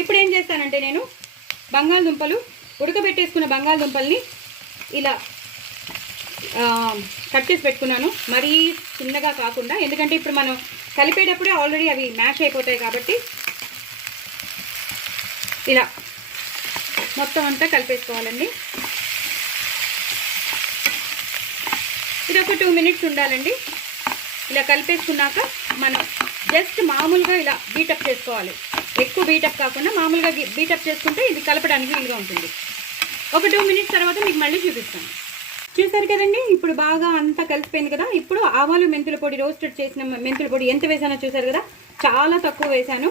ఇప్పుడు ఏం చేస్తానంటే నేను బంగాళదుంపలు ఉడకబెట్టేసుకున్న బంగాళదుంపల్ని ఇలా కట్ చేసి పెట్టుకున్నాను. మరీ చిన్నగా కాకుండా, ఎందుకంటే ఇప్పుడు మనం కలిపేటప్పుడే ఆల్రెడీ అవి మ్యాష్ అయిపోతాయి కాబట్టి ఇలా మొత్తం అంతా కలిపేసుకోవాలండి. ఇది ఒక 2 మినిట్స్ ఉండాలండి. ఇలా కలిపేసుకున్నాక మనం జస్ట్ మామూలుగా ఇలా బీటప్ చేసుకోవాలి. ఎక్కువ బీటప్ కాకుండా మామూలుగా బీటప్ చేసుకుంటే ఇది కలపడానికి వీలుగా ఉంటుంది. ఒక 2 మినిట్స్ తర్వాత మీకు మళ్ళీ చూపిస్తాను. చూసారు కదండి, ఇప్పుడు బాగా అంతా కలిసిపోయింది కదా. ఇప్పుడు ఆవాలు మెంతుల పొడి, రోస్టెడ్ చేసిన మెంతుల పొడి ఎంత వేసానో చూసారు కదా, చాలా తక్కువ వేసాను.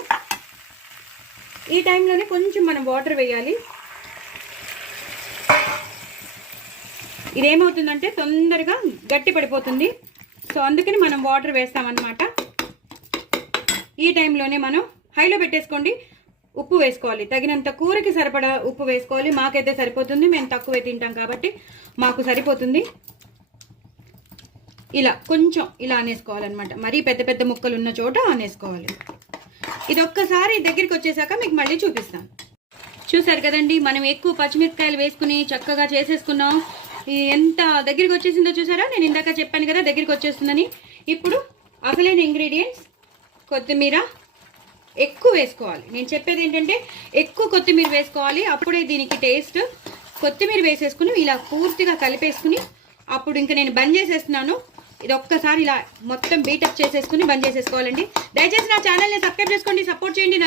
ఈ టైంలోనే కొంచెం మనం వాటర్ వేయాలి. ఇదేమవుతుందంటే తొందరగా గట్టి పడిపోతుంది. సో అందుకని మనం వాటర్ వేస్తామన్నమాట. ఈ టైంలోనే మనం హైలో పెట్టేసుకోండి. ఉప్పు వేసుకోవాలి, తగినంత కూరకి సరిపడా ఉప్పు వేసుకోవాలి. మాకైతే సరిపోతుంది, మేము తక్కువే తింటాం కాబట్టి మాకు సరిపోతుంది. ఇలా కొంచెం ఇలా అనేసుకోవాలన్నమాట. మరీ పెద్ద పెద్ద ముక్కలు ఉన్న చోట అనేసుకోవాలి. ఇది ఒక్కసారి దగ్గరికి వచ్చేసాక మీకు మళ్ళీ చూపిస్తాను. చూసారు కదండి, మనం ఎక్కువ పచ్చిమిరపకాయలు వేసుకుని చక్కగా చేసేసుకున్నాం. ఎంత దగ్గరికి వచ్చేసిందో చూసారా. నేను ఇందాక చెప్పాను కదా దగ్గరికి వచ్చేస్తుందని. ఇప్పుడు అసలైన ఇంగ్రీడియంట్స్ కొత్తిమీర ఎక్కువ వేసుకోవాలి. నేను చెప్పేది ఏంటంటే ఎక్కువ కొత్తిమీర వేసుకోవాలి, అప్పుడే దీనికి టేస్ట్. కొత్తిమీర వేసేసుకుని ఇలా పూర్తిగా కలిపేసుకుని అప్పుడు ఇంకా నేను బంద్ చేసేస్తున్నాను. ఇది ఒక్కసారి ఇలా మొత్తం బీటప్ చేసేసుకుని బంద్ చేసేసుకోవాలండి. దయచేసి నా ఛానల్ని సబ్స్క్రైబ్ చేసుకోండి, సపోర్ట్ చేయండి,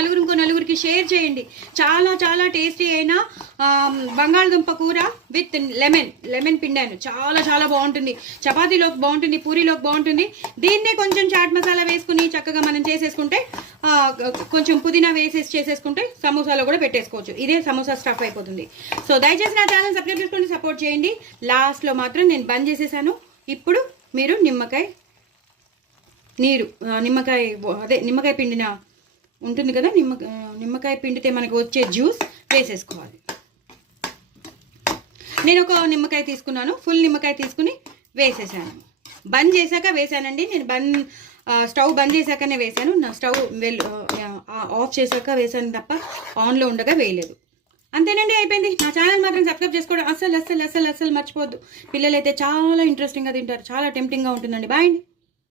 నలుగురికి షేర్ చేయండి. చాలా చాలా టేస్టీ అయిన బంగాళదుంప కూర విత్ లెమన్ పిండాను. చాలా చాలా బాగుంటుంది. చపాతీలోకి బాగుంటుంది, పూరీలోకి బాగుంటుంది. దీన్నే కొంచెం చాట్ మసాలా వేసుకుని చక్కగా మనం చేసేసుకుంటే, కొంచెం పుదీనా వేసేసి చేసేసుకుంటే సమోసాలో కూడా పెట్టేసుకోవచ్చు. ఇదే సమోసా స్టఫ్ అయిపోతుంది. సో దయచేసి నా ఛానల్ సబ్స్క్రైబ్ చేసుకోండి, సపోర్ట్ చేయండి. లాస్ట్లో మాత్రం నేను బంద్ చేసేసాను. ఇప్పుడు మీరు నిమ్మకాయ పిండిన ఉంటుంది కదా, నిమ్మకాయ పిండితే మనకు వచ్చే జ్యూస్ వేసేసుకోవాలి. నేను ఒక నిమ్మకాయ తీసుకున్నాను, ఫుల్ నిమ్మకాయ తీసుకుని వేసేసాను. బంద్ చేశాక వేసానండి. నేను స్టవ్ బంద్ చేశాకనే వేసాను. నా స్టవ్ ఆఫ్ చేశాక వేసాను తప్ప ఆన్లో ఉండగా వేయలేదు. అంతేనండి, అయిపోయింది. నా ఛానల్ మాత్రం సబ్స్క్రైబ్ చేసుకోవడం అస్సలు మర్చిపోవద్దు. పిల్లలైతే చాలా ఇంట్రెస్టింగ్గా తింటారు, చాలా టెంప్టింగ్గా ఉంటుందండి. బాయ్ అండి.